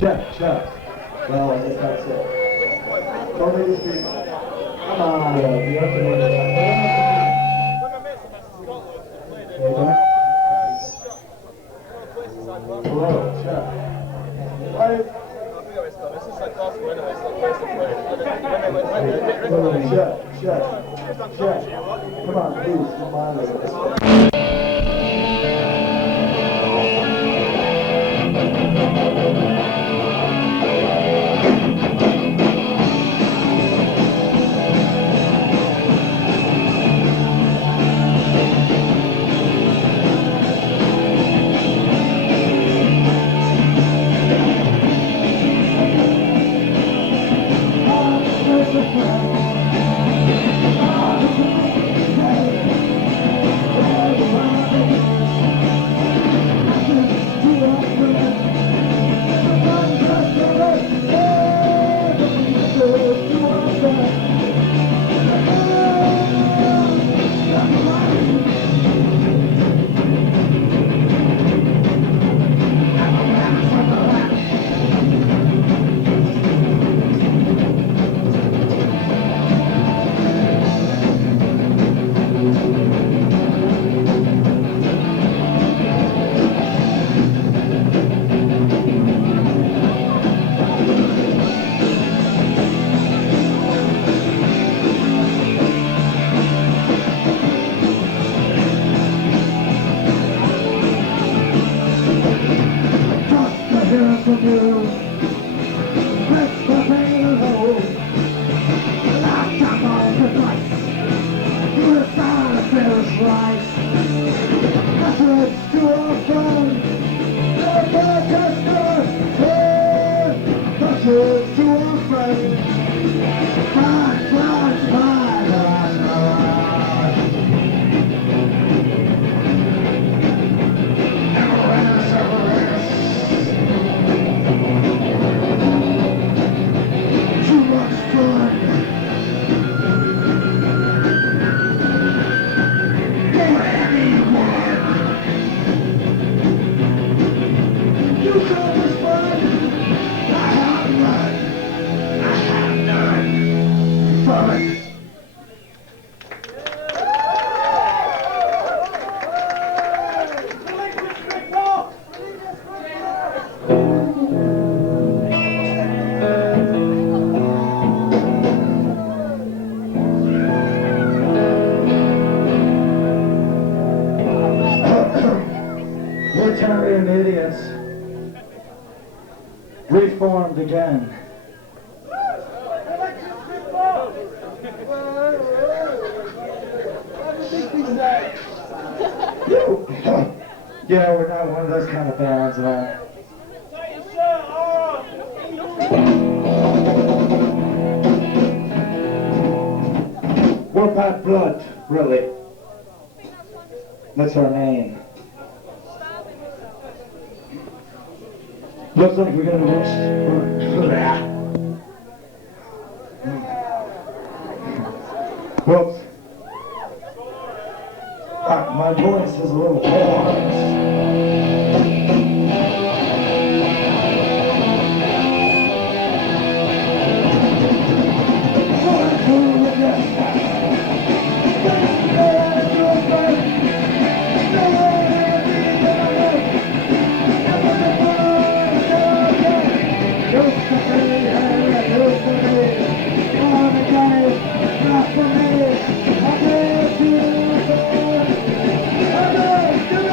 Check. Well, I guess that's it. Don't make this people. Come on, you have to make it. Hello, check. Right. Check. Come on, please, come on. Libertarian idiots reformed again. Yeah, we're not one of those kind of bands, man. We're bad blood, really. That's our name. Looks like we're gonna mix. Whoops. My voice is a little hoarse. I'm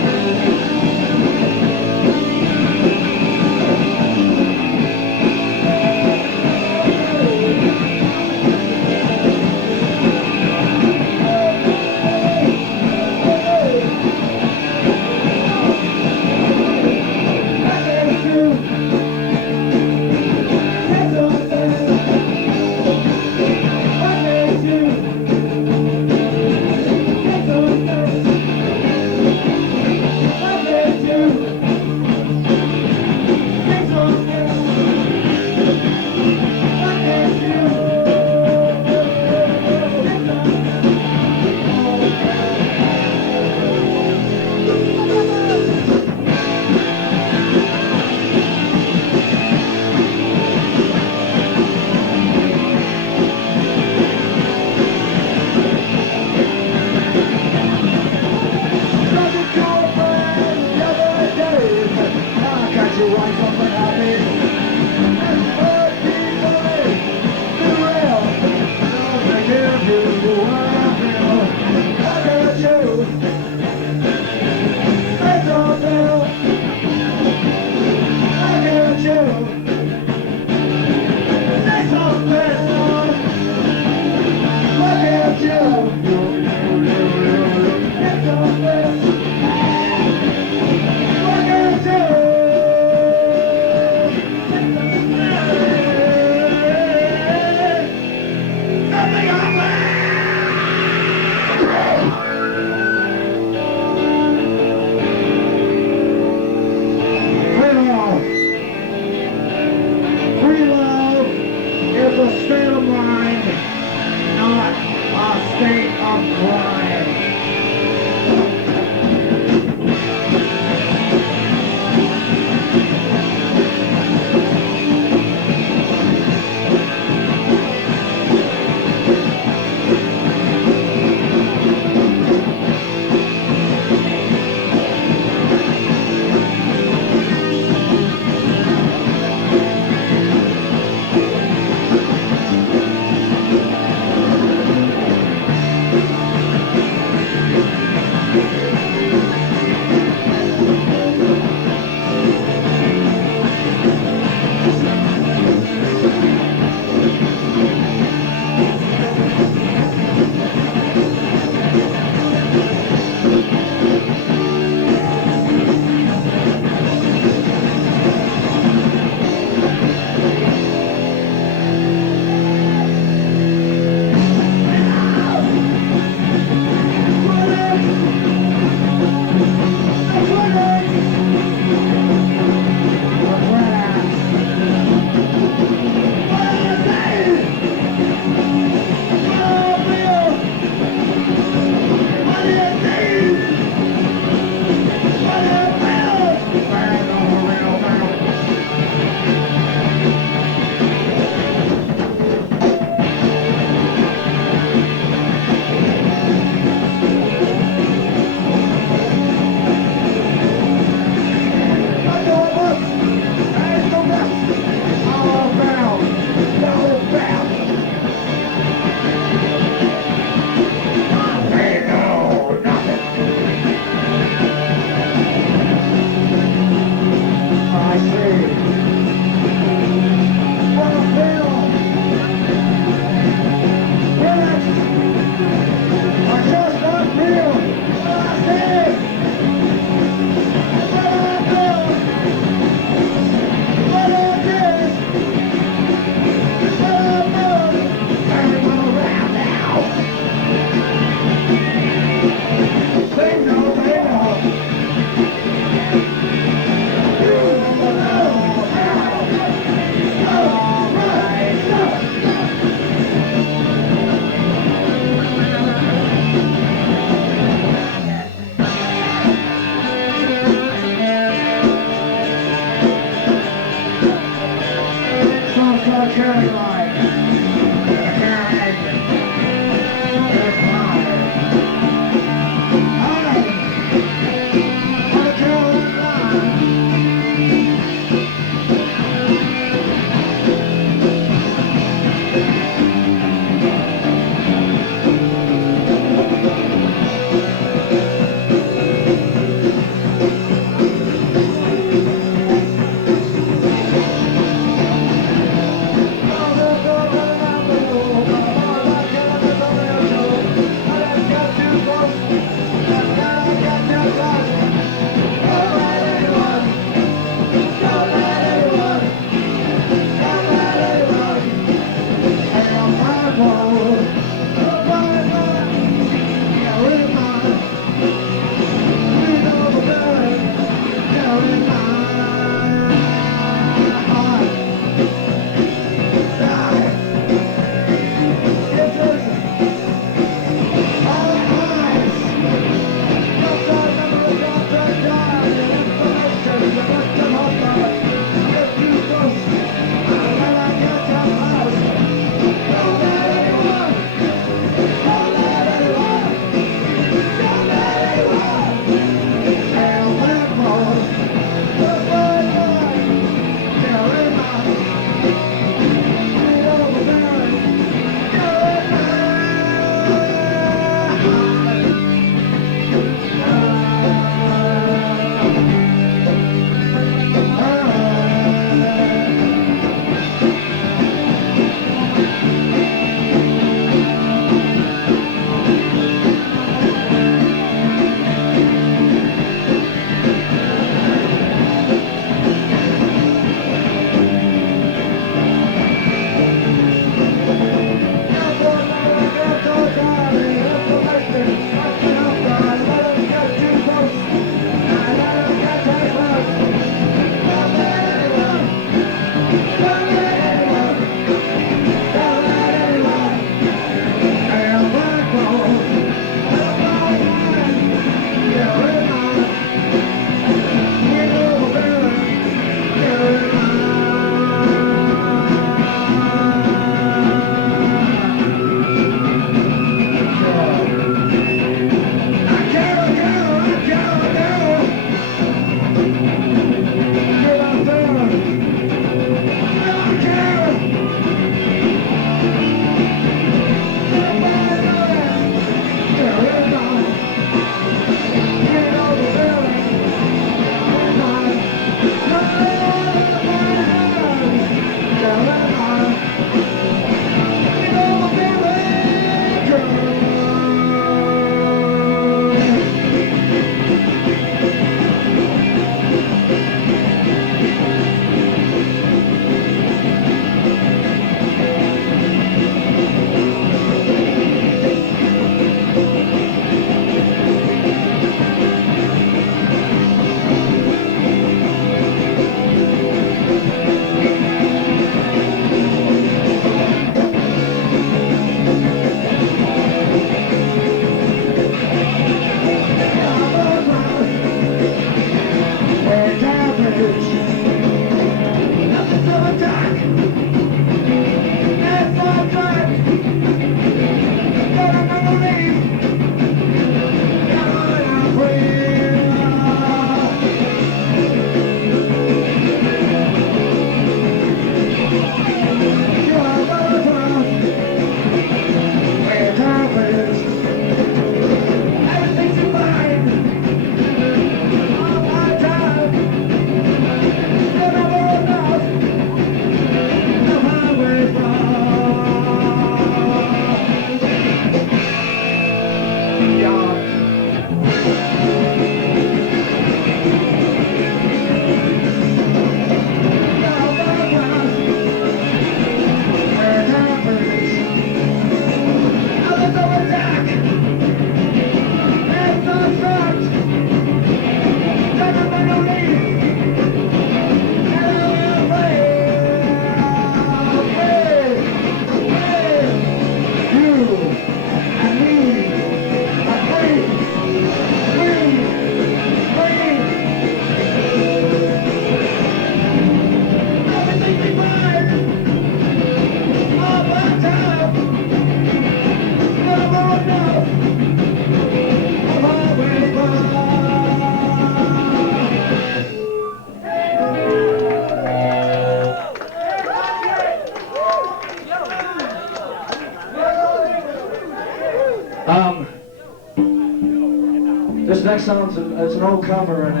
This next song's it's an old cover, and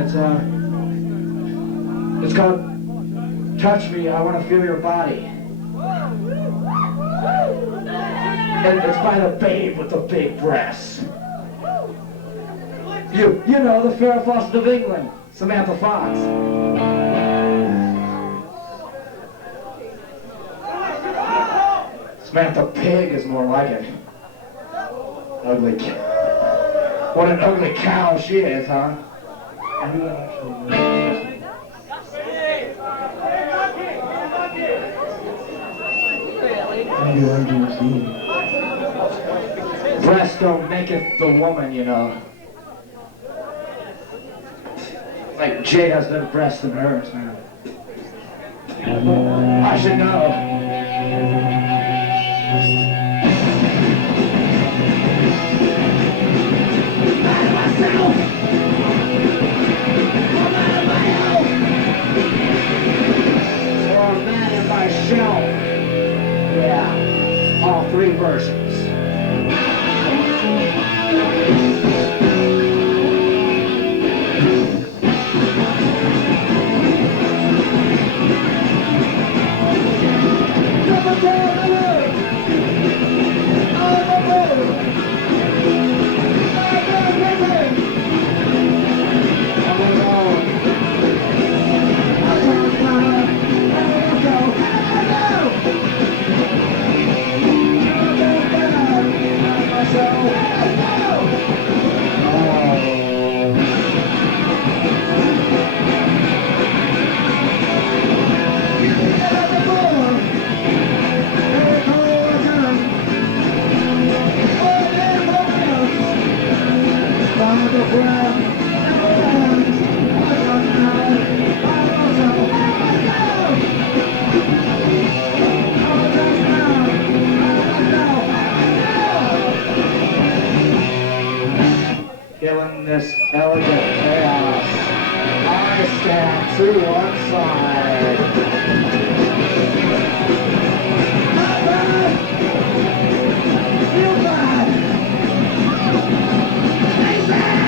it's called "Touch Me, I Want to Feel Your Body." And it's by the babe with the big breasts. You know, the Farrah Fawcett of England, Samantha Fox. Samantha Pig is more like it. Ugly cow. What an ugly cow she is, huh? Breast don't maketh the woman, you know. Like Jade has better breasts than hers, man. I should know. Yeah, all three versions. Killing this elegant chaos. I stand to one side. Not bad. Feel bad. Stay bad.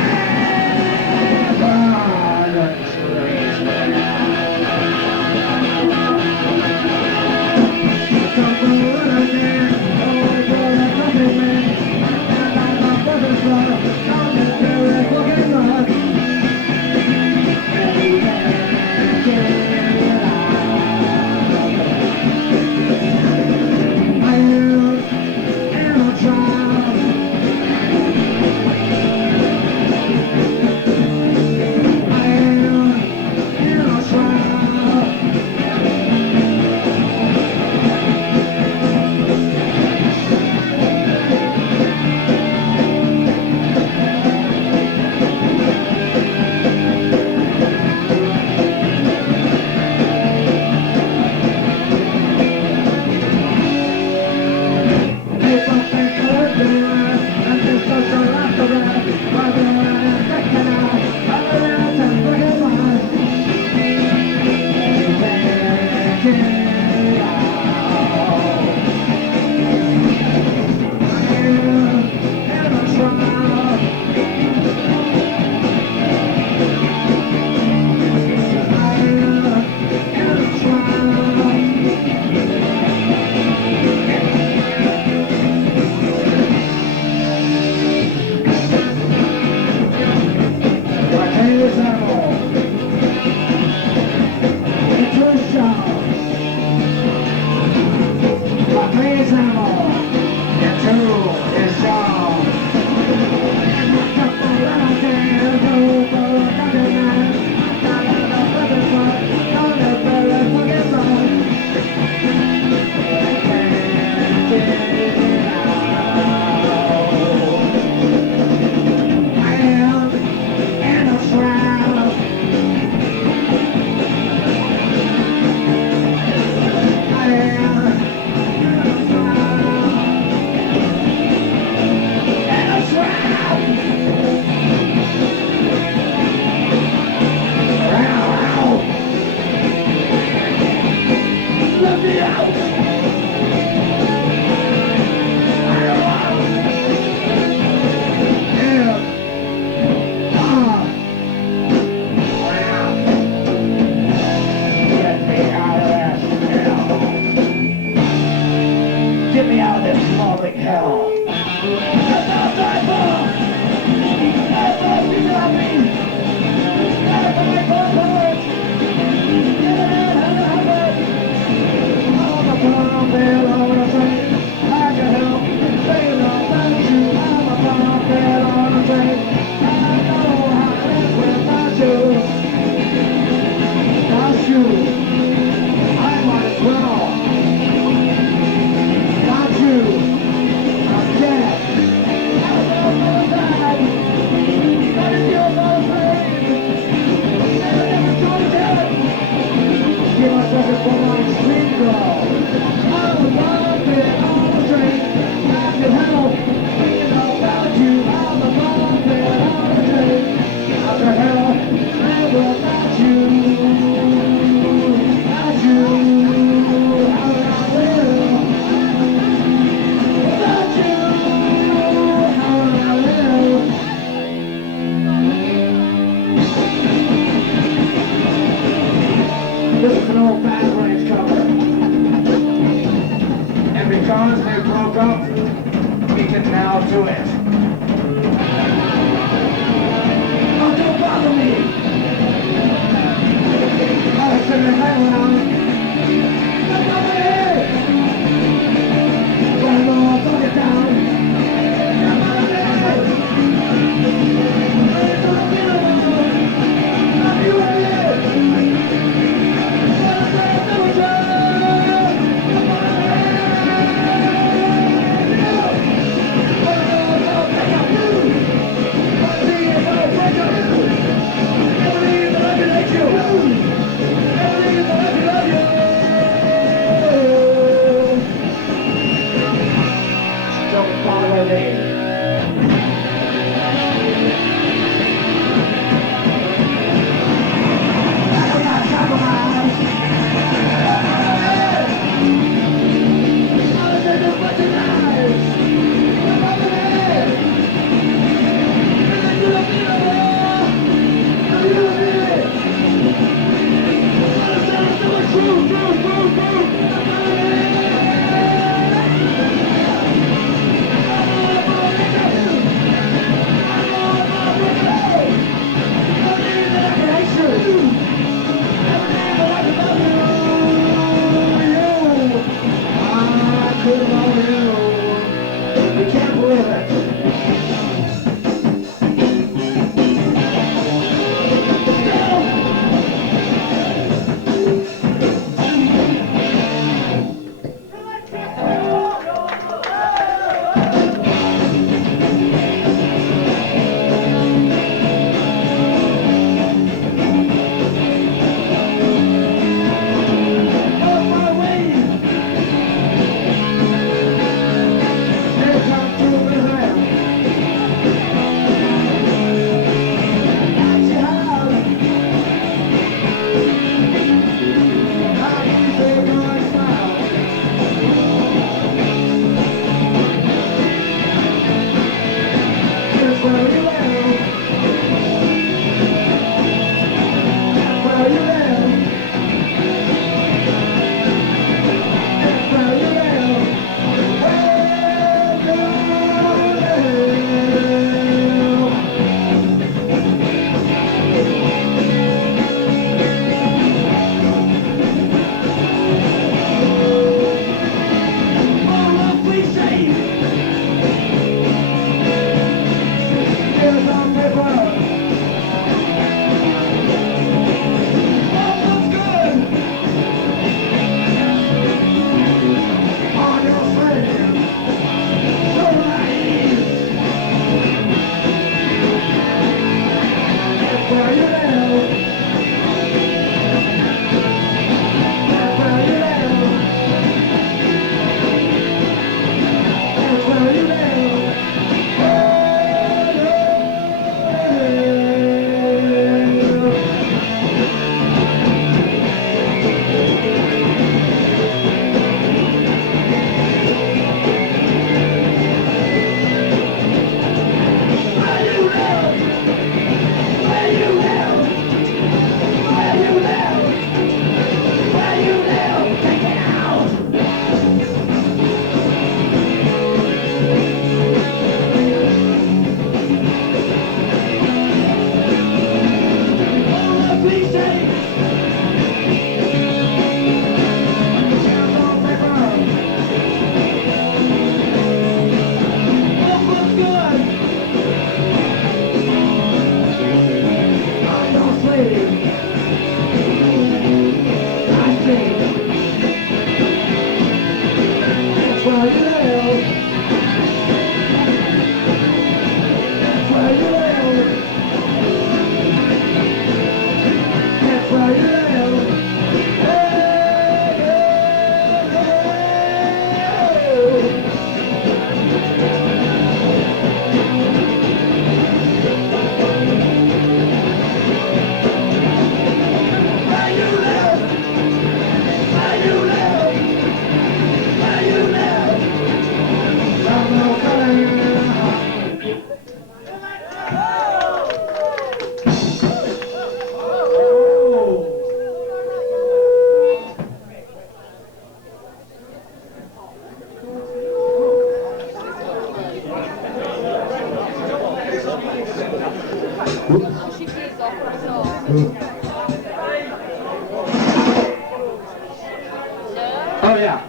Oh yeah.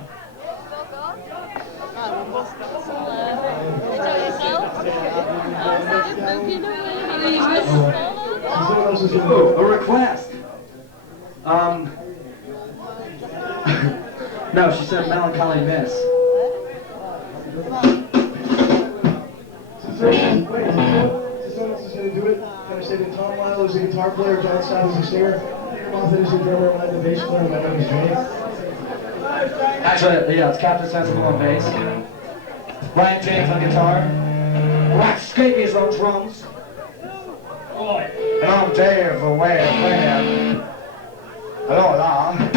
Oh, a request. No, she said melancholy miss. Tom Lyle is a guitar player, John Stott is a singer, Peter Moffat is a drummer, and I'm the bass player. My name is James. Actually, yeah, it's Captain Sensible on bass. Ryan James on guitar. Wax Scabies on drums. And I'm Dave the way man. Hello, Lon.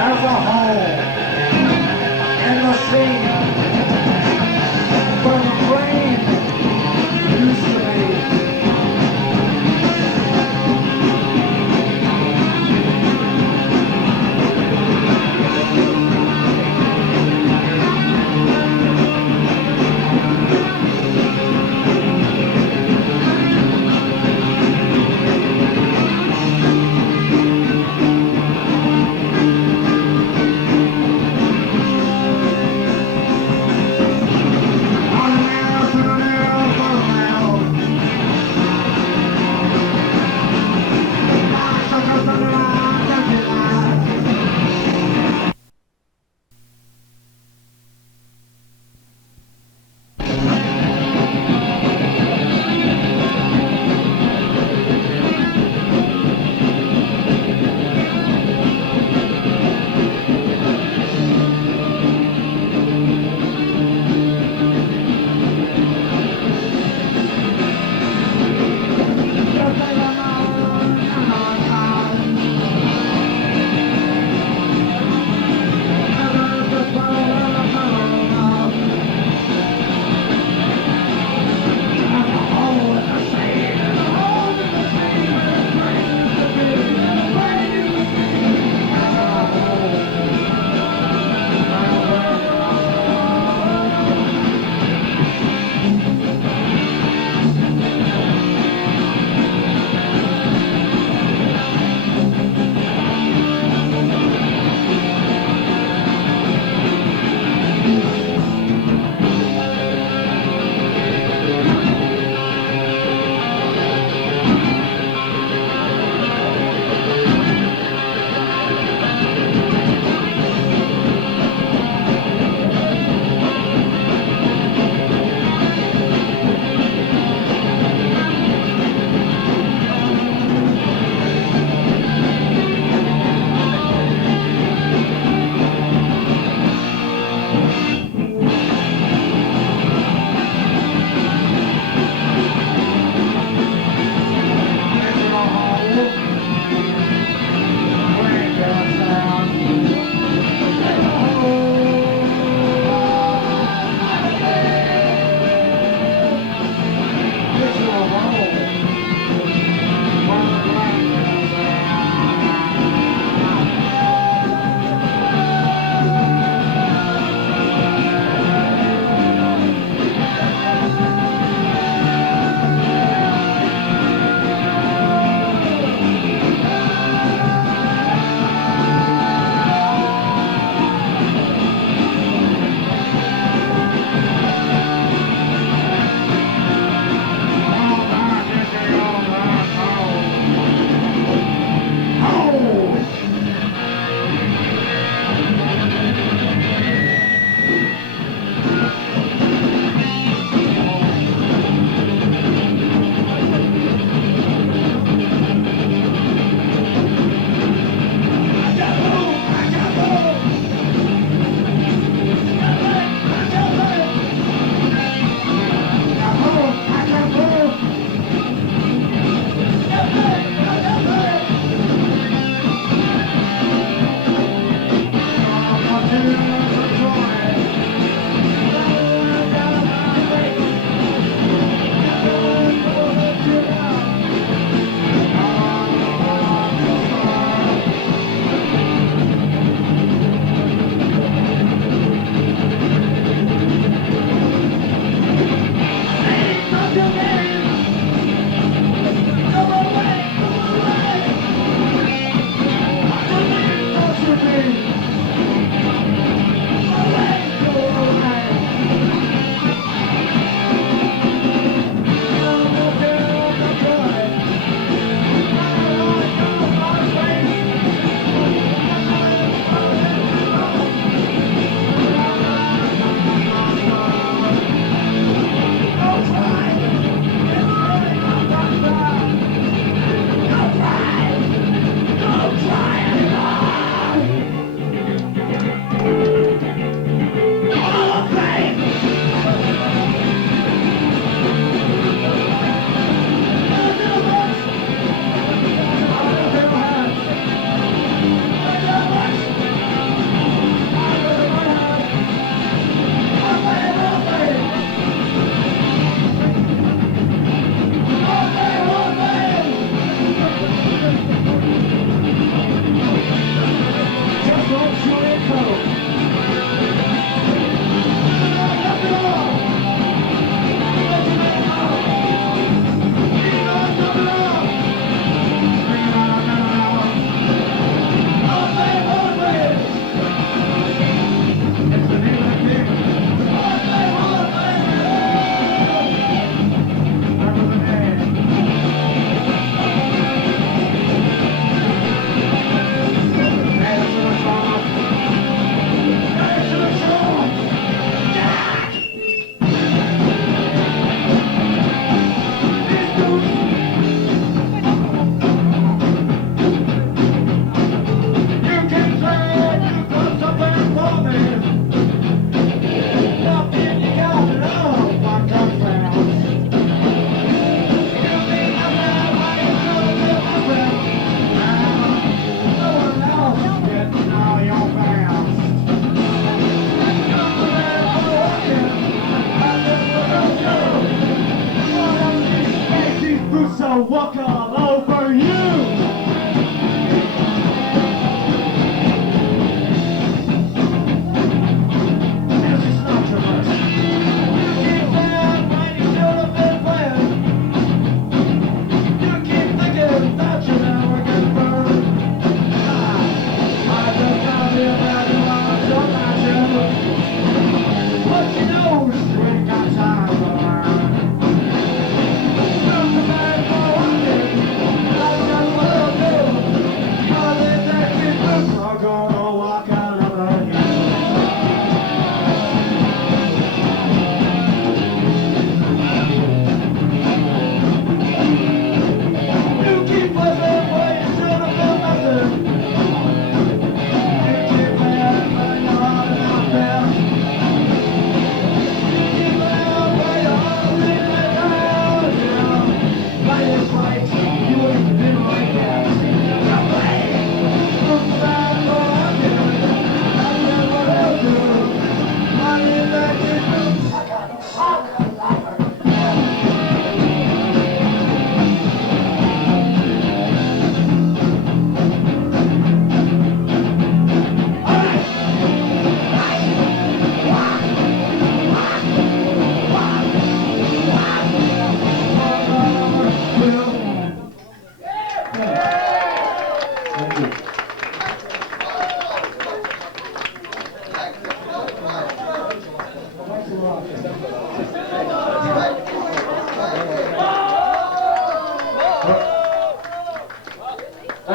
There's a hole in the sea where the brain used to be.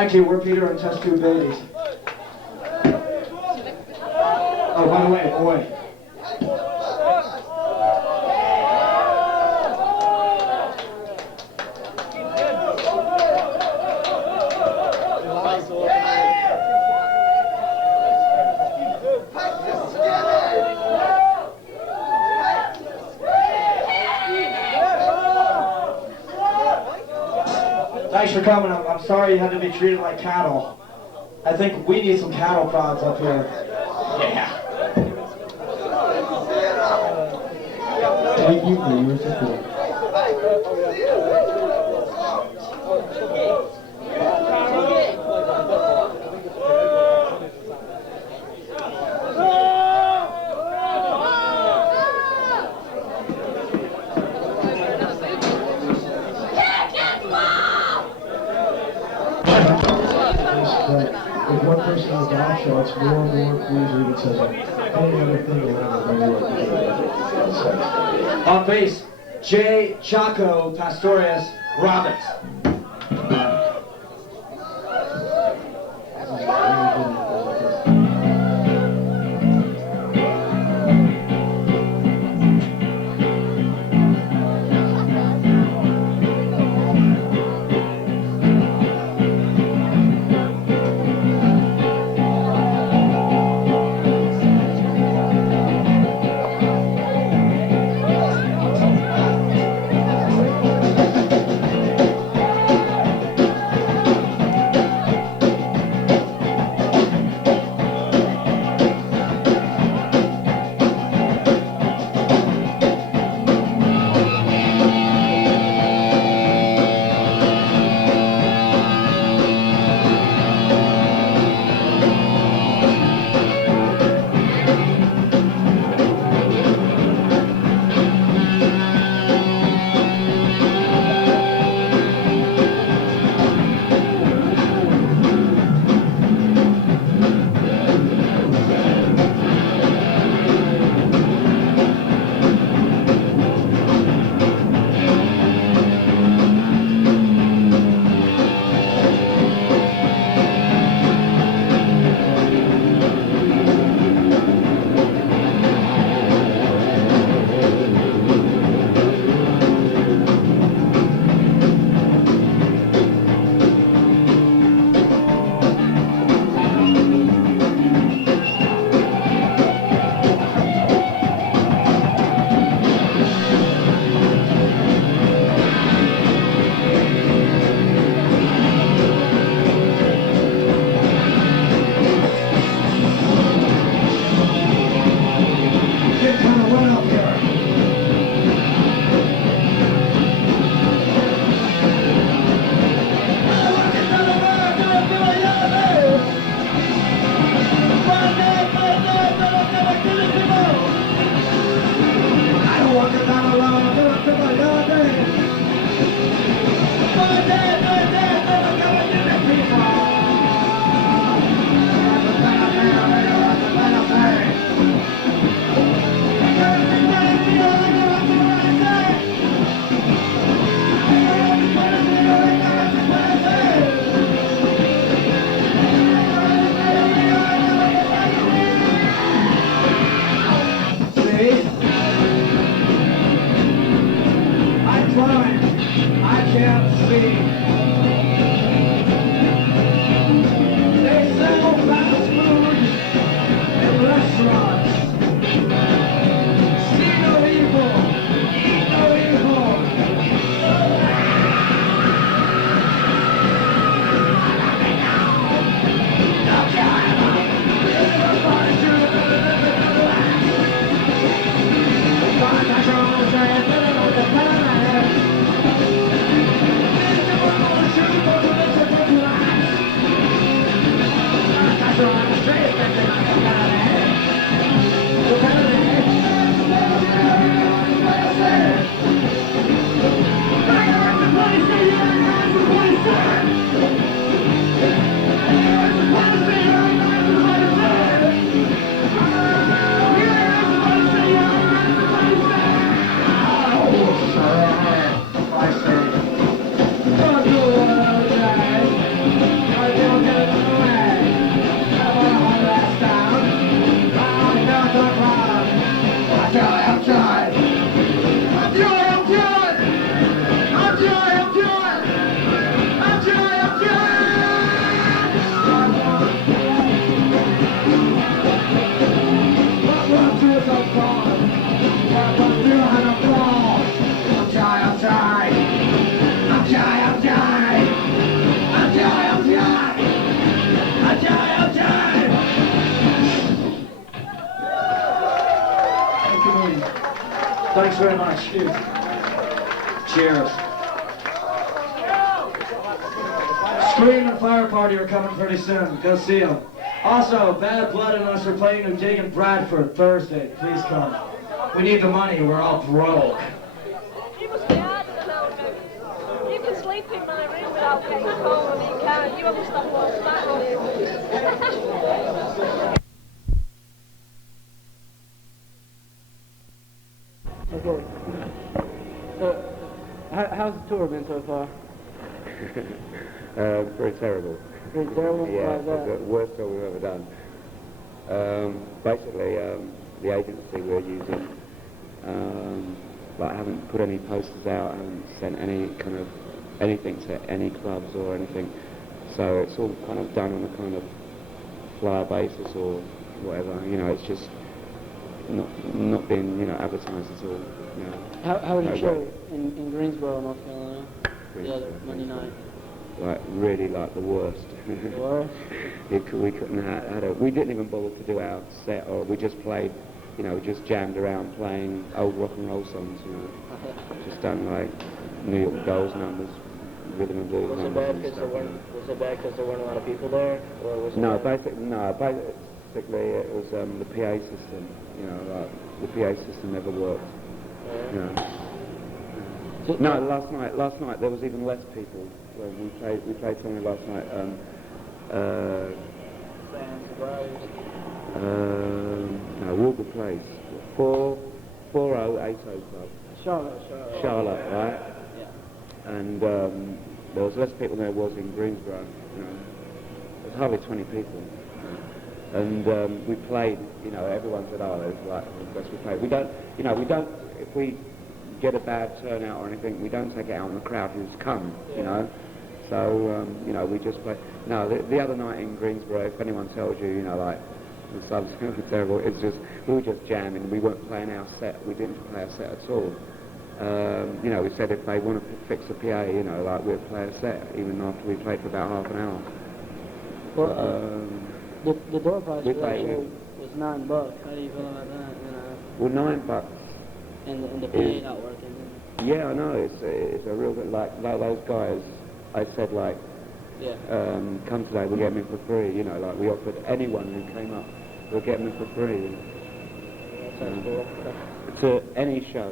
Thank you. We're Peter and Test Tube Babies. Oh, by the way, boy. Thanks for coming. I'm sorry you had to be treated like cattle. I think we need some cattle prods up here. Yeah. Thank you for your support. If one person has down shots, more and more please read it says any other thing or whatever. On base, J. Chaco Pastorius Roberts. Thanks very much. Cheers. Scream and Fire Party are coming pretty soon. Go see them. Also, Bad Blood and us are playing a gig in Bradford Thursday. Please come. We need the money. We're all broke. You must be hard to know. You can sleep in my room without getting cold. I mean, can't you? Must have lost that on you. Okay. So, how's the tour been so far? Very terrible. Very terrible? Yeah, Why is the that? worst tour we've ever done. Basically, the agency we're using, haven't put any posters out, haven't sent any kind of anything to any clubs or anything. So it's all kind of done on a kind of flyer basis or whatever. You know, it's just not being advertised at all. You know. How did No you show way. in Greensboro, North Carolina, the other Monday night? Like really like the worst. The worst? We couldn't have we didn't even bother to do our set, or we just played, just jammed around playing old rock and roll songs, just done like New York Dolls numbers, rhythm and blues Was it numbers bad and because stuff. there weren't a lot of people there, or was it? No, bad? basically it was the PA system. Like the PA system never worked. No, last night there was even less people. When we played something last night. Walker Place, 4080 Club. Charlotte, right? Yeah. And there was less people than there was in Greensboro. There's hardly 20 people. And we played, everyone said, oh, it's like the best we played. We don't, if we get a bad turnout or anything, we don't take it out on the crowd who's come, So, we just play. No, the other night in Greensboro, if anyone tells you, the subs were terrible, it's just, we were just jamming. We weren't playing our set. We didn't play our set at all. We said if they want to fix a PA, we'll play a set, even after we played for about half an hour. Well, the door price we for that played- show was $9. How do you feel about that? Well, $9. And the PA not working. Yeah, I know. It's a real bit like those guys. I said Yeah. come today, we'll get them in for free. We offered anyone who came up, we'll get them in for free. That sounds cool. To any show,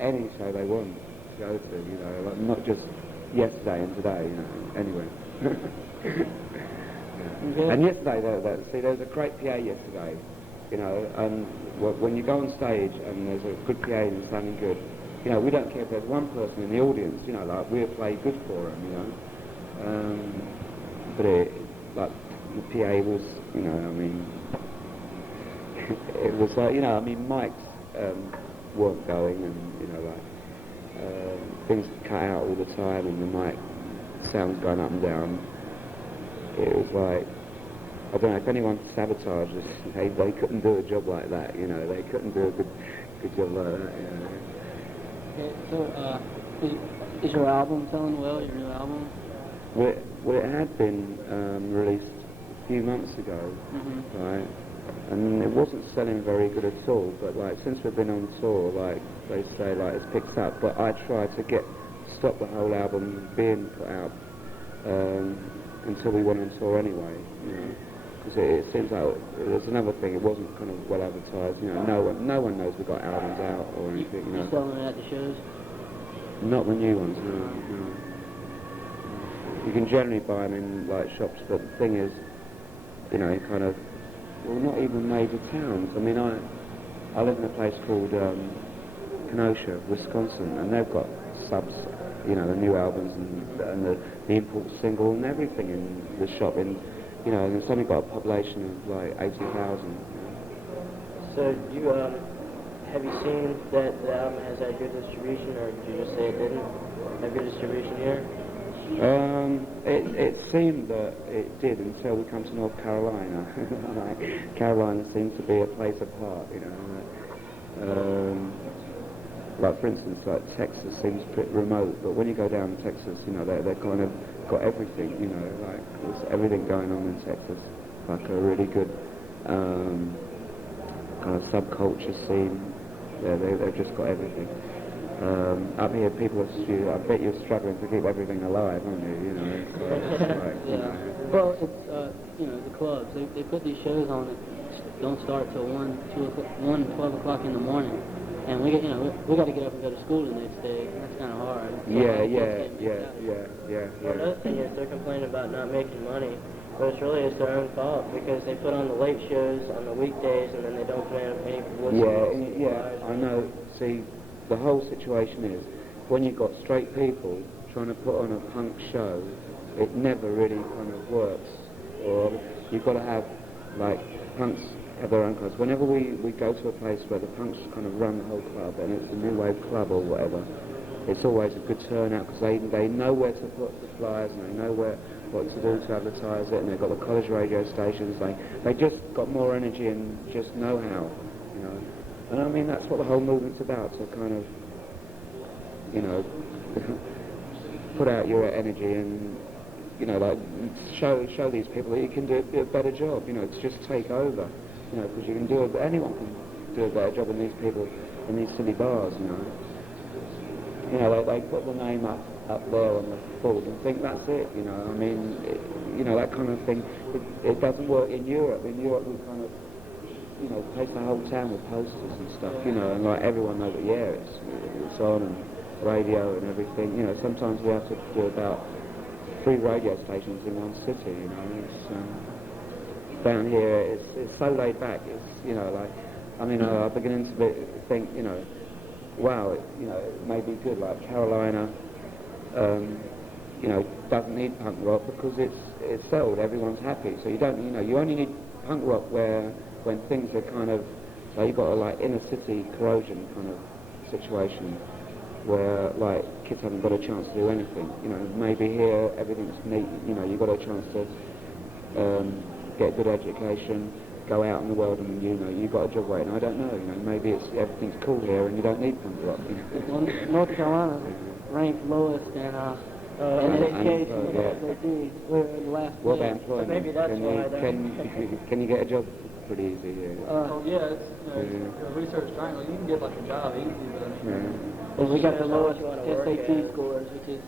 any show they want to go to, not just yesterday and today, anyway. Okay. And yesterday, there was a great PA yesterday, and when you go on stage and there's a good PA and sounding good, we don't care if there's one person in the audience, we'll play good for them, but the PA was, it was like, mics weren't going, and, things cut out all the time, and the mic sounds going up and down. It was like, I don't know, if anyone sabotaged us, they couldn't do a job like that, they couldn't do a good job like that, Okay, so, is your album selling well, your new album? Well, it had been released a few months ago, right, and it wasn't selling very good at all, but since we've been on tour, they say it's picked up, but I tried to stop the whole album being put out until we went on tour anyway, because it seems like there's another thing, it wasn't kind of well advertised, no one knows we've got albums out or anything, You selling it at the shows? Not the new ones, no. You can generally buy them in shops, but the thing is, not even major towns. I mean, I live in a place called Kenosha, Wisconsin, and they've got subs, the new albums and the import single and everything in the shop. And it's only got a population of 80,000. So you have you seen that the album has had good distribution, or did you just say it didn't have good distribution here? It seemed that it did until we come to North Carolina. Like, Carolina seems to be a place apart, you know. Like for instance, like Texas seems pretty remote, but when you go down to Texas, you know, they're kind of got everything, you know, like there's everything going on in Texas, like a really good kind of subculture scene. They've just got everything. Up here, people are, I bet you're struggling to keep everything alive, aren't you? You know, it's like, Yeah. you know. Well, it's you know, the clubs. They put these shows on that don't start till 12 o'clock in the morning, and we got to get up and go to school the next day. And that's kind of hard. Well, another thing is they're complaining about not making money, but it's really it's their own fault because they put on the late shows on the weekdays and then they don't put in any publicity. Yeah, I know. See, the whole situation is when you've got straight people trying to put on a punk show, it never really kind of works. Or you've got to have, like, punks have their own clubs. Whenever we go to a place where the punks kind of run the whole club and it's a new wave club or whatever, it's always a good turnout because they know where to put the flyers and they know what to do to advertise it, and they've got the college radio stations. They just got more energy and just know-how, you know. And I mean, that's what the whole movement's about, to kind of, you know, put out your energy and, you know, like, show these people that you can do a better job, you know, to just take over, you know, because you can anyone can do a better job than these people in these silly bars, you know. You know, they put the name up there on the board and think that's it, you know. I mean, you know, that kind of thing. It doesn't work in Europe. In Europe, we kind of, you know, place the whole town with posters and stuff, you know, and like everyone knows that, yeah, it's on and radio and everything. You know, sometimes we have to do about 3 radio stations in one city, you know. It's down here, it's so laid back. It's, you know, like, I mean, I'm beginning to think, you know, wow, you know, it may be good. Like Carolina, you know, doesn't need punk rock because it's sold. Everyone's happy. So you don't, you know, you only need punk rock when things are kind of, so you've got a like inner city corrosion kind of situation where like kids haven't got a chance to do anything. You know, maybe here everything's neat. You know, you've got a chance to get a good education, go out in the world, and you know you've got a job waiting. I don't know. You know, maybe everything's cool here and you don't need punk rock. You know? Well, North Carolina ranked lowest in education. They do. We're in the last What place. about employment? Maybe that's why Can you get a job pretty easy here? Yeah, it's, you know, it's a research triangle. You can get like a job easy, but Well, we got the lowest you wanna work SAT at. scores, which is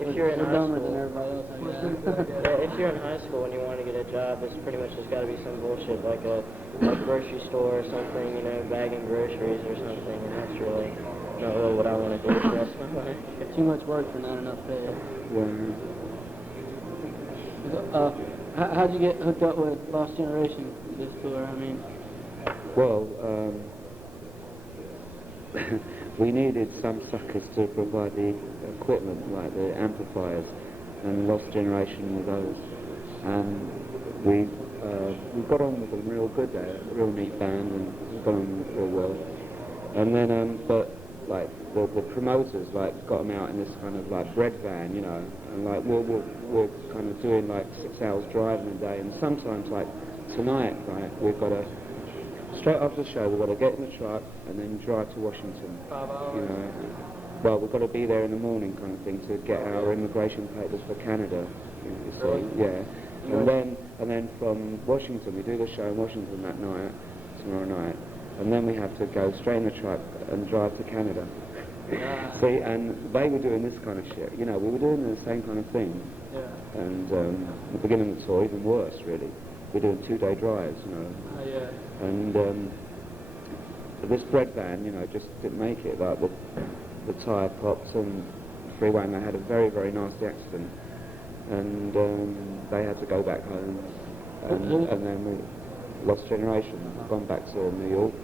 If you're in we're high dumber than school, everybody else. I guess. yeah, if you're in high school and you want to get a job, it's pretty much just got to be some bullshit like a grocery store or something, you know, bagging groceries or something, and that's really not really what I want to do for the rest of my life. Too much work for not enough pay. How'd you get hooked up with Lost Generation this tour? I mean, Well, we needed some suckers to provide the equipment, like the amplifiers, and Lost Generation were those. And we got on with them real good. They're a real neat band, and we got on real well. And then, but like the promoters like got them out in this kind of like bread van, you know, and like we're kind of doing like 6 hours driving a day, and sometimes like tonight, right, we've got to. Straight after the show, we've got to get in the truck and then drive to Washington. 5 hours. You know, well, we've got to be there in the morning, kind of thing, to get our immigration papers for Canada. You see, yeah. And then from Washington, we do the show in Washington that night, tomorrow night, and then we have to go straight in the truck and drive to Canada. See, and they were doing this kind of shit. You know, we were doing the same kind of thing. Yeah. And the beginning of the tour, even worse, really. We're doing 2-day drives, you know. Yeah. And this bread van, you know, just didn't make it. Like the tyre popped on the freeway, and they had a very, very nasty accident. And they had to go back home. And then we Lost Generation. We've gone back to New York,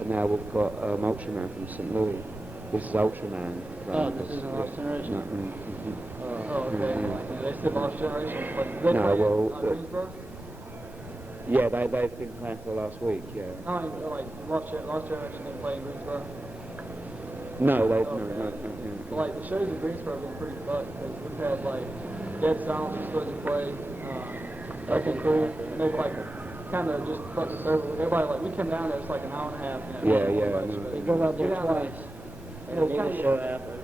and now we've got Ultraman from St. Louis. This is Ultraman. oh, this isn't Lost Generation. Oh, okay. They still Lost Generation. But No, well, Greensboro? Yeah, they've been playing for the last week, yeah. No, like Lost Generation didn't play in Greensboro. No, they, Okay. no. But, like the shows in Greensboro have been pretty fucked because we've had like Dead Silence was supposed to play, Wrecking Crew, and they've like kind of just fucked us over. Everybody like we came down there, it's like an hour and a half. Yeah. They drove out there Yeah. twice. Yeah, it's kind show of. happened.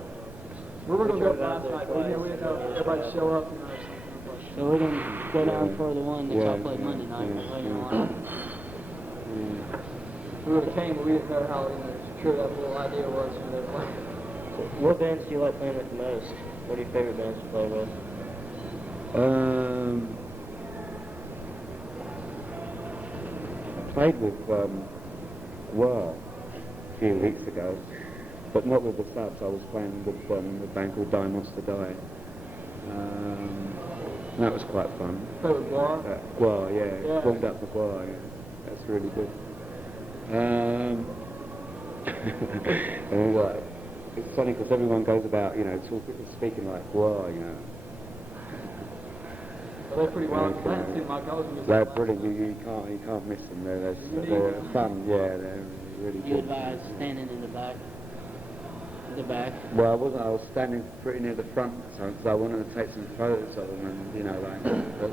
We were gonna go Drove out last there night, but we had everybody show up, you know. Or something. So we're going to go down for the one that Yeah. y'all played Monday night. Yeah. Later on. We would have came, but we didn't know how true that little idea was. You know, like, What bands do you like playing with the most? What are your favorite bands to play with? I played with Whirl a few weeks ago, but not with the subs. I was playing with a band called Die Monster Die. And that was quite fun. play with Guar. Guar, yeah. Yeah. Warmed up for Guar, yeah. That's really good. And like, it's funny because everyone goes about, you know, speaking like Guar, you know. But they're pretty wild. Okay. That seemed like I was gonna They're say brilliant. You can't miss them. They're fun. Yeah, they're really You good. advise standing in the back. The back. Well, I wasn't. I was standing pretty near the front because I wanted to take some photos of them, and you know,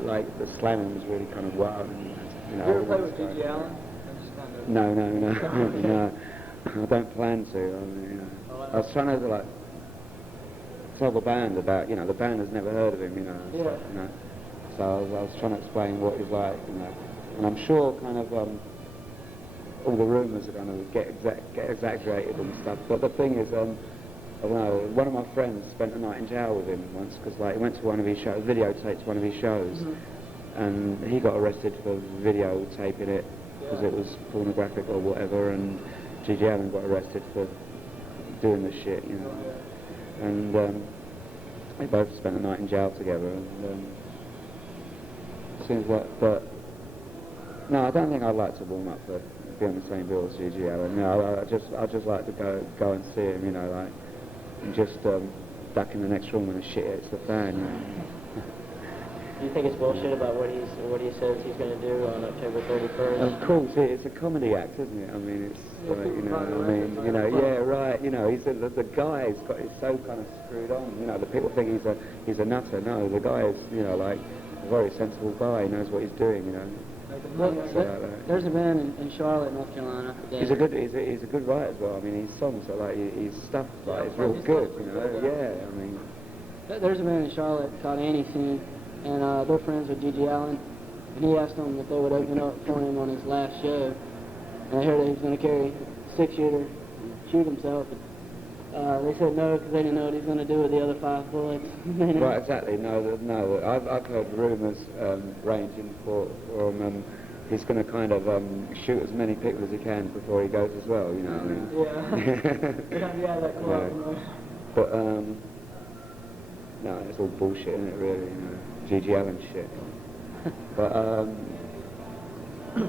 like the slamming was really kind of wild. And, you know, You ever play I with wanted to G.G. go- Allen? I'm just kind of. No, no. I don't plan to. I mean, you know, I was trying to like tell the band about, you know, the band has never heard of him, you know. Yeah. So, you know, so I was trying to explain what he's like, you know, and I'm sure kind of all the rumours are going to get exaggerated and stuff. But the thing is, I don't know, one of my friends spent a night in jail with him once because like he went to one of his shows, videotaped one of his shows, and he got arrested for videotaping it because it was pornographic or whatever, and G.G. Allen got arrested for doing the shit, you know. And they both spent a night in jail together, and seems like, but no, I don't think I'd like to warm up for be on the same bill as G.G. Allen. No, I just like to go and see him, you know, like, and just duck in the next room when the shit hits the fan. You know. Do you think it's bullshit about what he says he's going to do on October 31st? Of course, it's a comedy act, isn't it? I mean, it's like, you know, I mean, you know, yeah, right. You know, he's the guy's got is so kind of screwed on. You know, the people think he's a nutter. No, the guy is, you know, like a very sensible guy. He knows what he's doing. You know. Look, there's a band in Charlotte, North Carolina. He's a good writer as well. I mean, his songs are like his stuff like is real good. You know, yeah. I mean, There's a band in Charlotte called Annie Scene, and they're friends with G.G. Allen. And he asked them if they would open up for him on his last show. And I heard that he was going to carry a 6-shooter and shoot himself. They said no because they didn't know what he was going to do with the other 5 bullets. right, exactly. No. I've heard rumours ranging from he's going to kind of shoot as many people as he can before he goes as well. You know. I mean. Yeah, that club. Yeah. You know. But no, it's all bullshit, isn't it? Really, you know, G.G. Allen shit. But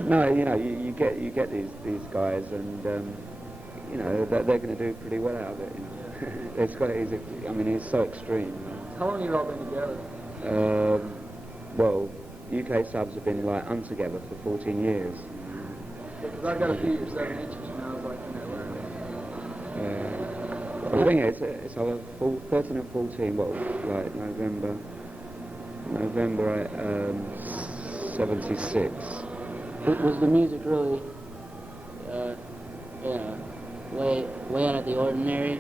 no, you know, you get these guys, and you know they're going to do pretty well out of it. You know, I mean, he's so extreme. How long have you all been together? Well, UK subs have been like untogether for 14 years. Because I got a few years 7 inches, and I was like, you know, I think it's our 13 and 14. What, like November 76. Was the music really, you know, way out of the ordinary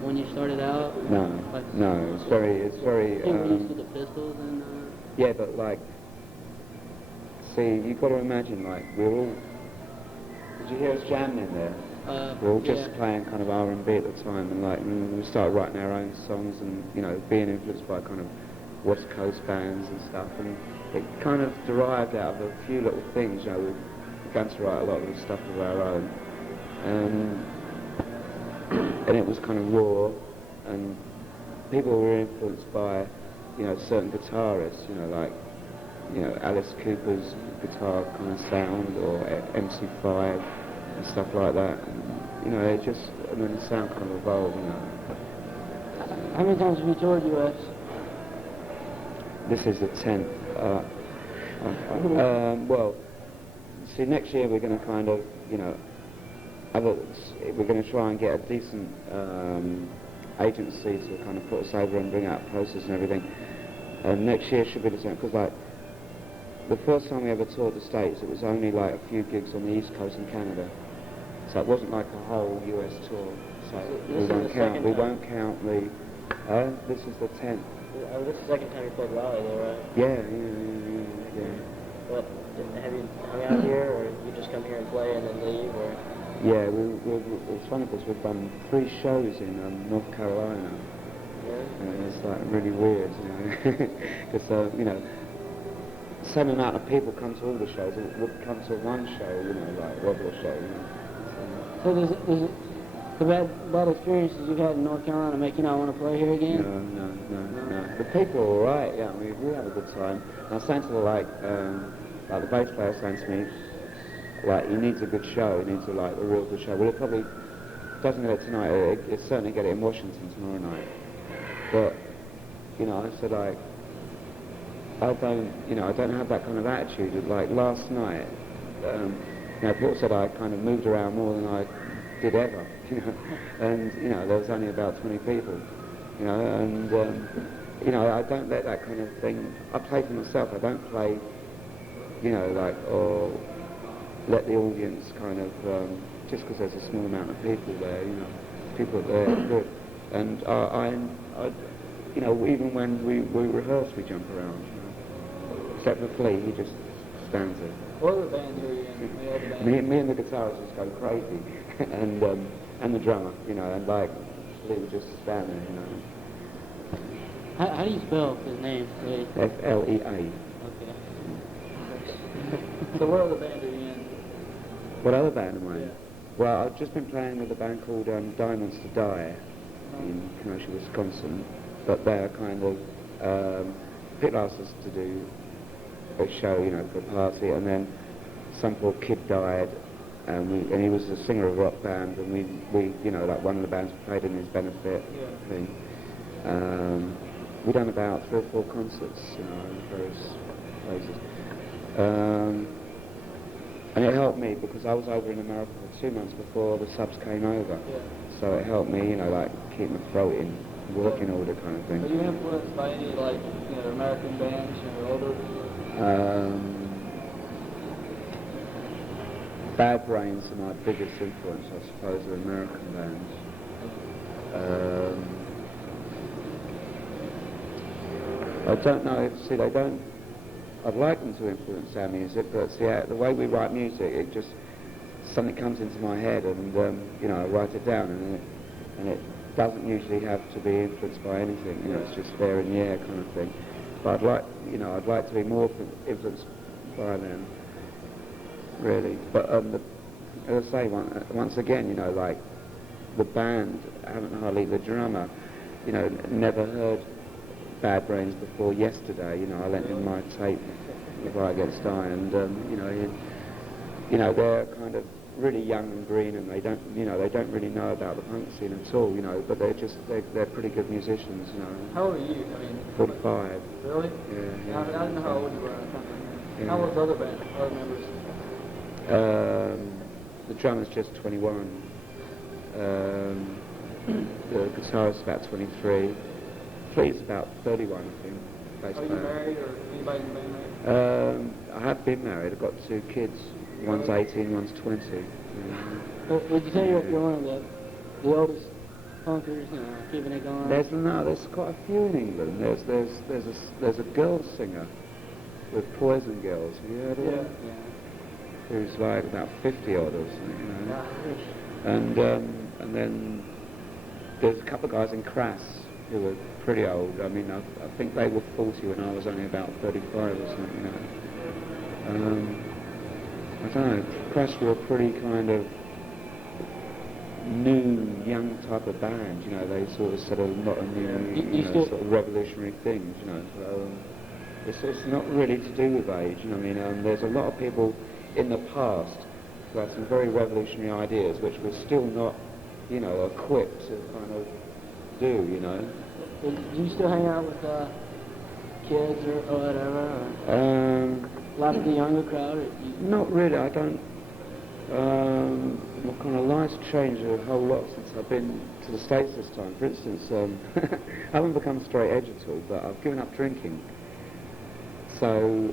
when you started out? No. It's very. You were used to the Pistols and. Yeah, but like, see, you've got to imagine, like, we're all. Did you hear us jamming in there? We're all just playing kind of R&B at the time, and like, we started writing our own songs, and you know, being influenced by kind of West Coast bands and stuff, and it kind of derived out of a few little things. You know, we began to write a lot of the stuff of our own, and it was kind of raw, and people were influenced by, you know, certain guitarists. You know, like, you know, Alice Cooper's guitar kind of sound, or MC5 and stuff like that. And, you know, it just, and then the sound kind of evolved. You know. How many times have you toured US? This is the 10th. Well, see, next year we're going to kind of, you know, we're going to try and get a decent agency to kind of put us over and bring out posters and everything. And next year should be the same, because like the first time we ever toured the States, it was only like a few gigs on the East Coast in Canada, so it wasn't like a whole US tour. So we won't count the. This is the 10th. Oh, this is the second time you played Raleigh, though, right? Yeah. What, have you hung out here, or you just come here and play and then leave, or? Yeah, it's funny because we've done 3 shows in North Carolina. Yeah. And it's like really weird, you know, because you know, same amount of people come to all the shows. It would come to one show, you know, like regular show, you know. So does the bad experiences you've had in North Carolina make you not want to play here again? No. The people are all right. Yeah, we have a good time. And I was saying to the the bass player saying to me, like, he needs a good show. He needs a real good show. Well, it probably doesn't get it tonight. It certainly get it in Washington tomorrow night. But you know, I said like, I don't have that kind of attitude. Like last night, you know, people said I kind of moved around more than I did ever. You know, and you know, there was only about 20 people. You know, and you know, I don't let that kind of thing. I play for myself. I don't play, you know, like, or let the audience kind of just because there's a small amount of people there. You know, people there are good. And I you know, even when we rehearse, we jump around. You know, except for Flea, he just stands there. What other band are you in? Me and the guitarist just go crazy, and the drummer, you know, and like Flea would just stand there, you know. How do you spell his name? Flea. Okay. So what other band are you in? What other band am I in? Yeah. Well, I've just been playing with a band called Diamonds to Die in Kenosha, Wisconsin, but they're kind of people asked us to do a show, you know, for a party, and then some poor kid died, and he was a singer of a rock band, and we you know, like one of the bands played in his benefit thing. We've done about 3 or 4 concerts, you know, in various places. And it helped me because I was over in America for 2 months before the subs came over. Yeah. So it helped me, you know, like keep my throat in, working order kind of thing. Are you influenced by any, like, you know, American bands, you know, older? Bad Brains are my biggest influence, I suppose, are American bands. I don't know, see, they don't, I'd like them to influence our music, but see, the way we write music, it just, something comes into my head and, you know, I write it down and it doesn't usually have to be influenced by anything, you know, it's just there in the air kind of thing. But I'd like to be more influenced by them, really. But as I say, once again, you know, like the band, the drummer, you know, never heard Bad Brains before yesterday. You know, I lent him my tape before I Against Die, and you know, they're kind of really young and green, and they don't really know about the punk scene at all. You know, but they're pretty good musicians. You know. How old are you? I mean, 45. Really? Yeah. I didn't know how old you were at the time. Yeah. How old the other members? The drummer's just 21. The guitarist's about 23. Fleet's about 31, I think. Are you married, or anybody in the band married? I have been married. I've got 2 kids. One's 18, one's 20. Would you say you're one of the oldest punkers, you know, keeping it going? There's quite a few in England. There's a girl singer with Poison Girls. Have you heard of her? Yeah. Who's like about 50 odd or something, you know. And then there's a couple of guys in Crass who were pretty old. I mean, I think they were 40 when I was only about 35 or something, you know. I don't know, Crash were a pretty kind of new, young type of band, you know. They sort of said a lot of new, sort of revolutionary things, you know. So, it's not really to do with age, you know what I mean. There's a lot of people in the past who had some very revolutionary ideas which we're still not, you know, equipped to kind of do, you know. Do you still hang out with kids or whatever? Or? a lot of the younger crowd? Or Not really. I don't. My kind of life's changed a whole lot since I've been to the States this time. For instance, I haven't become straight edge at all, but I've given up drinking. So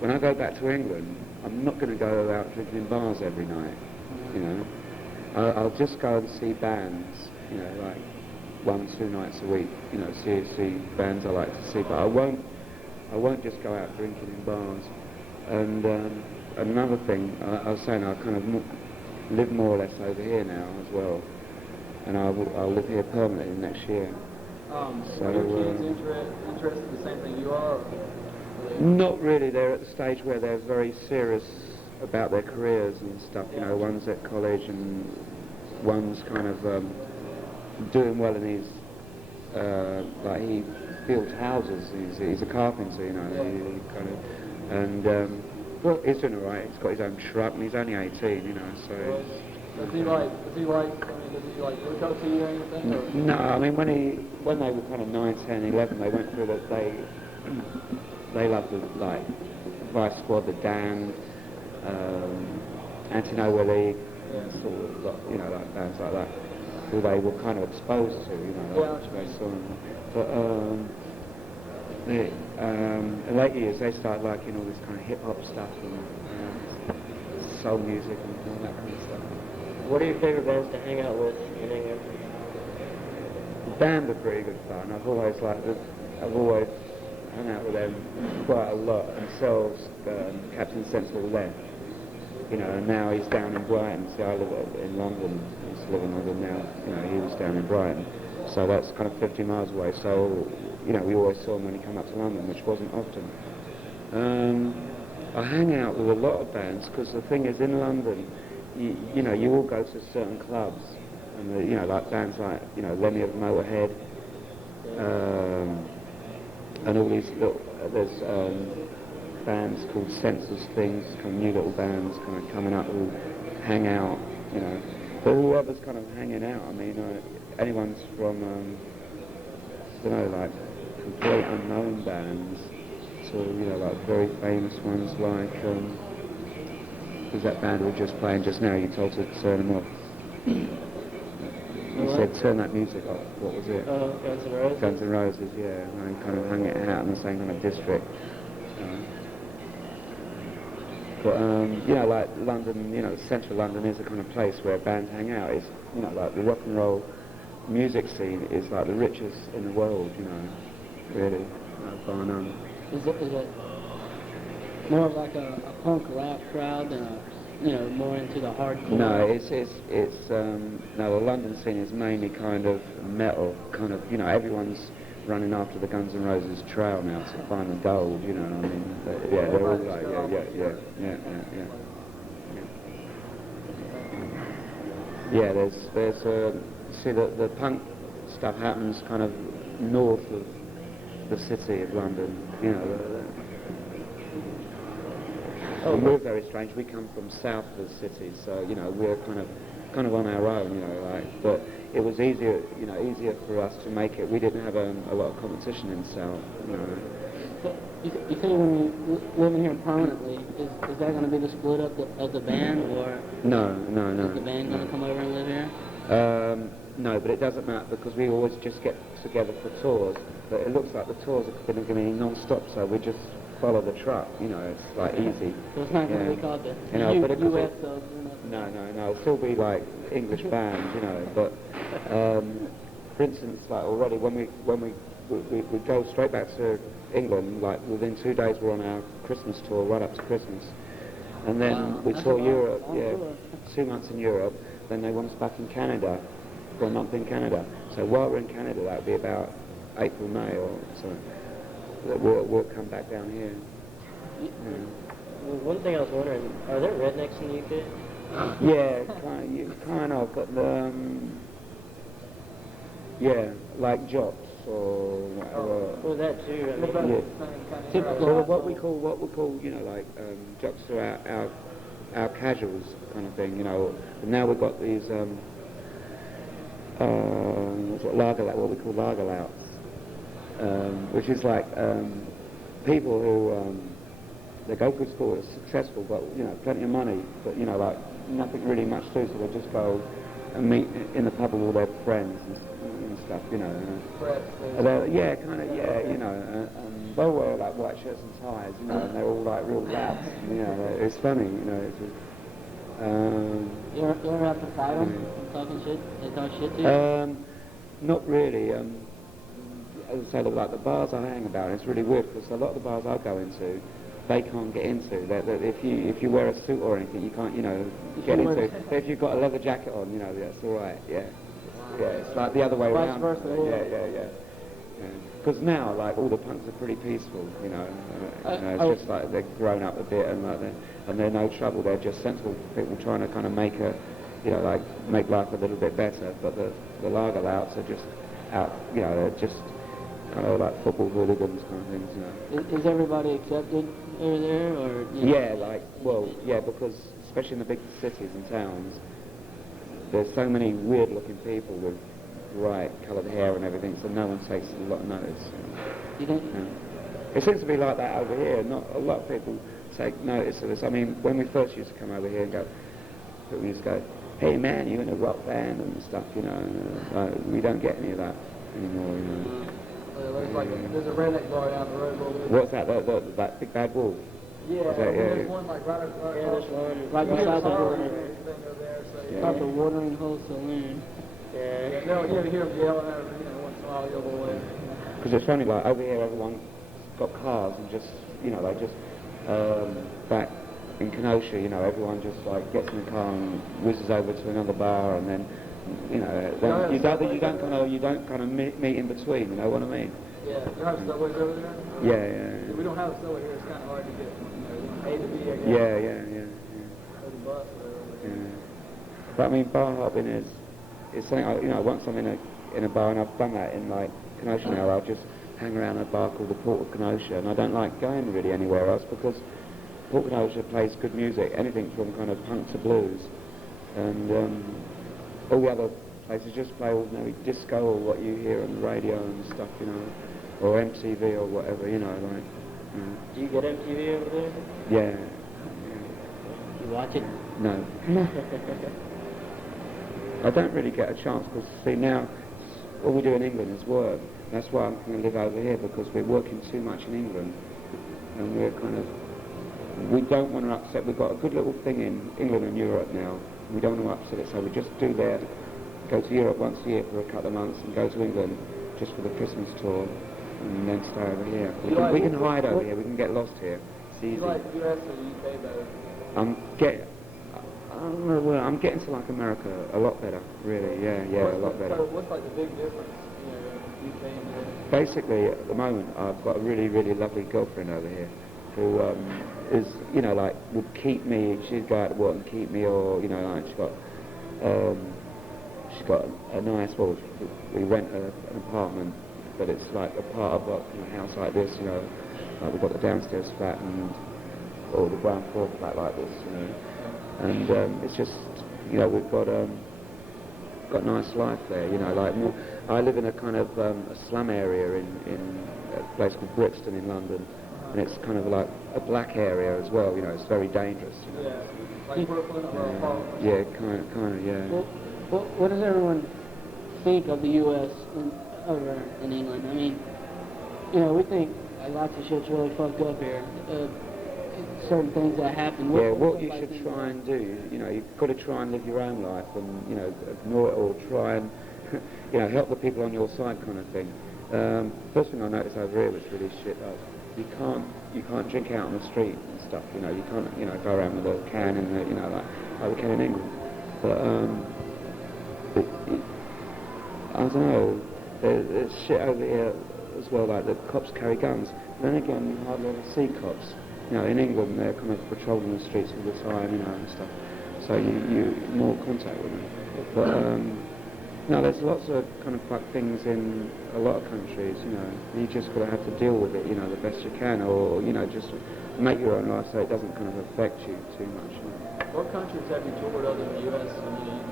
when I go back to England, I'm not going to go out drinking in bars every night. You know, I'll just go and see bands. You know, like 1-2 nights a week. You know, see bands I like to see, but I won't just go out drinking in bars. And another thing, I was saying I kind of live more or less over here now as well, and I'll live here permanently next year. So are your kids interested in the same thing you are? Not really. They're at the stage where they're very serious about their careers and stuff. You know, one's at college and one's kind of doing well in his like he builds houses. He's a carpenter, you know. He kind of and. Well, he's doing all right. He's got his own truck, and he's only 18, you know. So. Does he like look up to you or anything? Or? No, I mean when they were kind of 9, 10, 11, they went through that. They loved the like Vice Squad, the Damned, Anti-Nowhere League, sort of, you know, like bands like that, who they were kind of exposed to, you know. Like, they saw them. But in late years, they started liking all this kind of hip-hop stuff and soul music and all that kind of stuff. What are your favorite bands to hang out with in England? The band are pretty good fun. I've always hung out with them quite a lot until Captain Sensible left. You know, and now he's down in Brighton. See, I live in London. I used to live in London now. You know, he was down in Brighton. So that's kind of 50 miles away. So, you know, we always saw him when he came up to London, which wasn't often. I hang out with a lot of bands because the thing is, in London, you know, you all go to certain clubs, and you know, like bands like, you know, Lemmy of Motorhead, and all these little, there's bands called Senseless Things, kind of new little bands, kind of coming up, who hang out, you know. But whoever's kind of hanging out, I mean, anyone's from, I don't know, like complete unknown bands to, you know, like very famous ones like, who's that band we were just playing just now? You told to turn them off. You said turn that music off. What was it? Guns N' Roses. Guns N' Roses, yeah. And kind of hang it out in the same kind of district. But you know, like London, you know, central London is a kind of place where bands hang out. It's, you know, like the rock and roll music scene is like the richest in the world, you know, really, bar none. Is it more of like a punk rap crowd than a, you know, more into the hardcore? No, it's no, the London scene is mainly kind of metal, kind of, you know, everyone's running after the Guns N' Roses trail now to find the gold, you know what I mean? Yeah, they're all like, yeah, there's see, the punk stuff happens kind of north of the city of London, you know. And we're very strange. We come from south of the city, so, you know, we're kind of on our own, you know, like, but it was easier for us to make it. We didn't have a lot of competition in south, you know. But you think when you live in here permanently, is that going to be the split up of the band, or No. is the band going to come over and live here? No, but it doesn't matter because we always just get together for tours. But it looks like the tours are going to be non-stop, so we just follow the truck. You know, it's like easy. So it's not going to be called the but US Subs. No. It'll still be like English bands, you know. But for instance, like already when we go straight back to England, like within 2 days we're on our Christmas tour right up to Christmas, and then we tour Europe. Yeah, 2 months in Europe. Then they want us back in Canada for a month in Canada. So while we're in Canada, that'll be about April, May, or so. We'll come back down here. Well, one thing I was wondering, are there rednecks in the UK? Yeah, kind of, but yeah, like jocks or whatever. Well, that too. I mean, Yeah. Typical. What we call, you know, like jocks are our casuals kind of thing, you know. And now we've got these what we call lager louts, which is like people who they go to school, they're successful, but, you know, plenty of money, but, you know, like, nothing really much to do, so they just go and meet in the pub with all their friends and stuff, you know. Yeah, kind of, yeah, you know, and they'll wear, like, white shirts and ties, you know, and they're all, like, real lads, you know, it's funny, you know, it's just, you ever have to fight them talking shit? They talk shit to you? Not really. As I say, like the bars I hang about, it's really weird because a lot of the bars I go into, they can't get into. If you wear a suit or anything, you can't, you know, get into. But if you've got a leather jacket on, you know, that's all right. Yeah, yeah. It's like the other way Vice around. versa, Yeah. Because now, like, all the punks are pretty peaceful, you know. It's just like they've grown up a bit and like they're no trouble. They're just sensible people trying to kind of make make life a little bit better. But the lager louts are just out, you know, they're just kind of like football hooligans kind of things, you know. Is everybody accepted over there, or? You know? Yeah, because especially in the big cities and towns, there's so many weird-looking people with bright coloured hair and everything, so no one takes a lot of notice. You think? Yeah. It seems to be like that over here. Not a lot of people take notice of this. I mean, when we first used to come over here and go, we used to go, hey man, you in a rock band and stuff, you know. We don't get any of that anymore, you know. There's a redneck bar down the road a little bit. What's that? That Big Bad Wolf? Yeah, there's one like right across. Yeah, there's one right beside the water. Yeah. Up the watering hole saloon. Yeah. No, you hear them yelling at her, you know, once in a while the other way. Because it's funny, like over here, everyone's got cars and just, you know, back in Kenosha, you know, everyone just like gets in the car and whizzes over to another bar, and then, you know, then you don't kind of meet in between. You know what I mean? Yeah. You have subways over there? Yeah. We don't have a subway here. It's kind of hard to get, you know, A to B, I guess. Yeah. Or the bus or whatever. Yeah. But I mean, bar hopping is something, you know, once I'm in a bar, and I've done that in like Kenosha now, I'll just hang around a bar called the Port of Kenosha, and I don't like going really anywhere else because Port of Kenosha plays good music, anything from kind of punk to blues, and all the other places just play ordinary disco or what you hear on the radio and stuff, you know, or MTV or whatever, you know, like. Do you get MTV over there? Yeah. You watch it? No. I don't really get a chance because, see, now all we do in England is work. That's why I'm going to live over here, because we're working too much in England, and we don't want to upset. We've got a good little thing in England and Europe now. We don't want to upset it, so we just do that. Go to Europe once a year for a couple of months, and go to England just for the Christmas tour, and then stay over here. We can hide over here. We can get lost here. It's easy. You like US or UK better? I'm getting to like America a lot better, really. Yeah, a lot better. So what's like the big difference, you know, UK and US? Basically, at the moment, I've got a really, really lovely girlfriend over here who is, you know, like, would keep me. She'd go out to work and keep me, or, you know, like, she's got a nice, well, we rent an apartment, but it's like a part of a house like this, you know, like we've got the downstairs flat or the ground floor flat like this, you know, and it's just, you know, we've got a nice life there, you know, like I live in a kind of a slum area in a place called Brixton in London, and it's kind of like a black area as well, you know, it's very dangerous, you know. Yeah, like Brooklyn or Yeah, kind of, yeah. Well, what does everyone think of the U.S. over in England? I mean, you know, we think lots of shit's really fucked up here. Certain things that happen. What you should try and do, you know, you've got to try and live your own life and, you know, ignore it or try and, you know, help the people on your side kind of thing. First thing I noticed over here was really shit. You can't drink out on the street and stuff, you know, you can't, you know, go around with a can in the, you know, like we can in England. But, I don't know, there's shit over here as well, like the cops carry guns. Then again, you hardly ever see cops. You know, in England, they're kind of patrolling the streets all the time, you know, and stuff. So you more contact with them. But, no, there's lots of kind of fuck things in a lot of countries, you know. You just got to have to deal with it, you know, the best you can, or, you know, just make your own life so it doesn't kind of affect you too much, you know. What countries have you toured other than the US and the UK?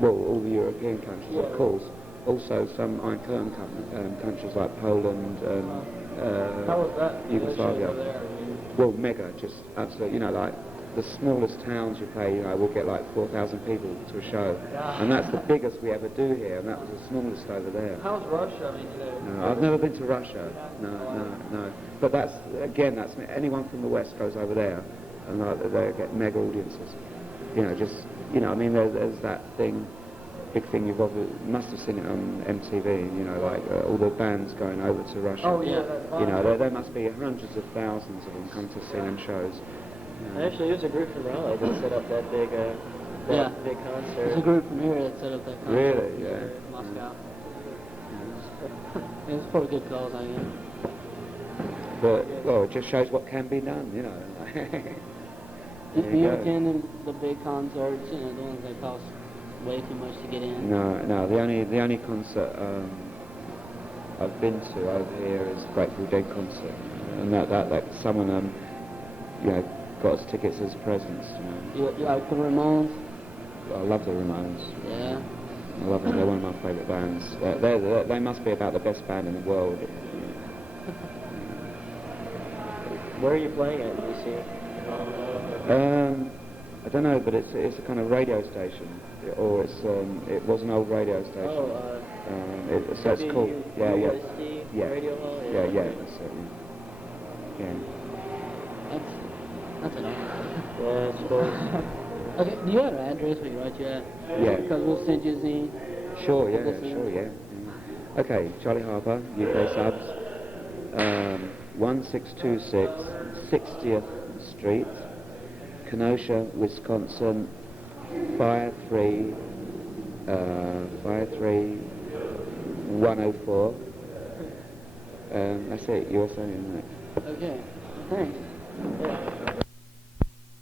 Well, all the European countries, of course. also some Iron Curtain countries like Poland and How was that? Yugoslavia. Over there? Well, mega, just absolutely, you know, like the smallest towns you play, you know, will get like 4,000 people to a show. Yeah. And that's the biggest we ever do here, and that was the smallest over there. How's Russia? I mean, No, I've never been to Russia. No. But that's, again, that's anyone from the West goes over there, and they get mega audiences. You know, just, you know, I mean, there's that thing, big thing you must have seen it on MTV, you know, like all the bands going over to Russia. Oh, yeah. You know, there must be hundreds of thousands of them come to see them shows. Actually, it was a group from Raleigh that set up that big, big concert. It's a group from here that set up that concert. Really? Yeah. Moscow. Yeah, it's probably good cause, I guess. But, well, it just shows what can be done, you know. Do There you you go. attend the big concerts, you know, the ones that cost way too much to get in? No, the only concert I've been to over here is Grateful Dead concert, and that someone you know, got us tickets as presents. You know. You like the Ramones? I love the Ramones. Yeah. I love them. They're one of my favourite bands. They must be about the best band in the world. Where are you playing at, DC? I don't know, but it's a kind of radio station, or it was an old radio station. Oh, So it's called WSD yeah. Radio Hall? Yeah, that's it. Yeah. That's enough. Yeah, I suppose. Okay, do you have an address we can write you at? Yeah. Because we'll send you a zine. Sure, yeah, Listen. sure, yeah. Okay, Charlie Harper, UK subs, 1626 60th Street, Kenosha, Wisconsin, 53104. That's it, USA, isn't it? Okay, thanks.